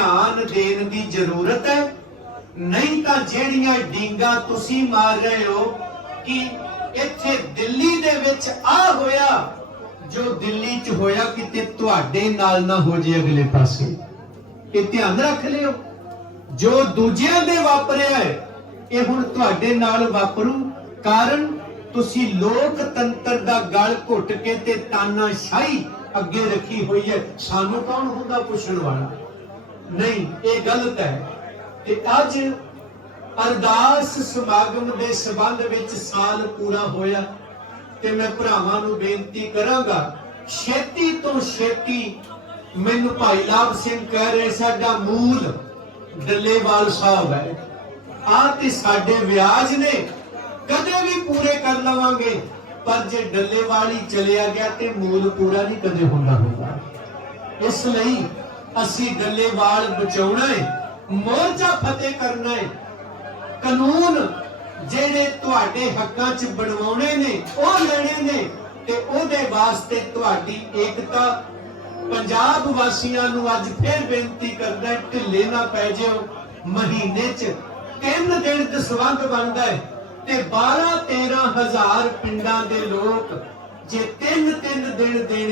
ਧਿਆਨ ਦੇਣ ਦੀ ਜ਼ਰੂਰਤ ਹੈ। ਨਹੀਂ ਤਾਂ ਜਿਹੜੀਆਂ ਡੀਂਗਾ ਤੁਸੀਂ ਮਾਰ ਰਹੇ ਹੋ, ਕਿ ਇੱਥੇ ਦਿੱਲੀ ਦੇ ਵਿੱਚ ਆ ਹੋਇਆ, ਜੋ ਦਿੱਲੀ 'ਚ ਹੋਇਆ ਕਿਤੇ ਤੁਹਾਡੇ ਨਾਲ ਨਾ ਹੋ ਜੇ ਅਗਲੇ ਪਾਸੇ। ਇਹ ਧਿਆਨ ਰੱਖ ਲਿਓ। ਜੋ ਦੂਜਿਆਂ ਦੇ ਵਾਪਰਿਆ ਹੈ, ਇਹ ਹੁਣ ਤੁਹਾਡੇ ਨਾਲ ਵਾਪਰੂ। ਕਾਰਨ, ਤੁਸੀਂ ਲੋਕਤੰਤਰ ਦਾ ਗਲ ਘੁੱਟ ਕੇ ਤੇ ਤਾਨਾਸ਼ਾਹੀ ਅੱਗੇ ਰੱਖੀ ਹੋਈ ਹੈ। ਸਾਨੂੰ ਕੌਣ ਹੁੰਦਾ ਪੁੱਛਣ ਵਾਲਾ? ਨਹੀਂ, ਇਹ ਗਲਤ ਹੈ ਤੇ ਅੱਜ ਅਰਦਾਸ ਸਮਾਗਮ ਦੇ ਸਬੰਧ ਵਿੱਚ ਸਾਲ ਪੂਰਾ ਹੋਇਆ ਤੇ ਮੈਂ ਭਰਾਵਾਂ ਨੂੰ ਬੇਨਤੀ ਕਰਾਂਗਾ, ਛੇਤੀ ਤੋਂ ਛੇਤੀ ਮੈਨੂੰ ਭਾਈ ਲਾਭ ਸਿੰਘ ਕਹਿ ਰਹੇ ਸਾਡਾ ਮੂਲ ਡੱਲੇਵਾਲ ਸਾਹਿਬ ਹੈ। ਆ ਤੇ ਸਾਡੇ ਵਿਆਜ ਨੇ ਕਦੇ ਵੀ ਪੂਰੇ ਕਰ ਲਵਾਂਗੇ, ਪਰ ਜੇ ਡੱਲੇਵਾਲ ਹੀ ਚਲਿਆ ਗਿਆ ਤੇ ਮੂਲ ਪੂਰਾ ਨਹੀਂ ਕਦੇ ਹੁੰਦਾ ਹੁੰਦਾ। ਇਸ ਲਈ ਅਸੀਂ ਗੱਲੇਵਾਲ ਬਚਾਉਣਾ ਹੈ ਮੋਰਚਾ ਫਤਿਹ ਕਰਨਾ ਹੈ ਕਾਨੂੰਨ ਜਿਹੜੇ ਤੁਹਾਡੇ ਹੱਕਾਂ 'ਚ ਬਣਵਾਉਣੇ ਨੇ, ਉਹ ਲੈਣੇ ਨੇ ਤੇ ਉਹਦੇ ਵਾਸਤੇ ਤੁਹਾਡੀ ਏਕਤਾ ਪੰਜਾਬ ਵਾਸੀਆਂ ਨੂੰ ਅੱਜ ਫੇਰ ਬੇਨਤੀ ਕਰਦਾ, ਢਿੱਲੇ ਨਾ ਪੈ ਜਿਓ। ਮਹੀਨੇ 'ਚ ਤਿੰਨ ਦਿਨ ਦਸਵੰਧ ਬਣਦਾ ਹੈ ਤੇ 12 13 ਹਜ਼ਾਰ ਪਿੰਡਾਂ ਦੇ ਲੋਕ ਜੇ ਤਿੰਨ ਤਿੰਨ ਦਿਨ ਦੇਣ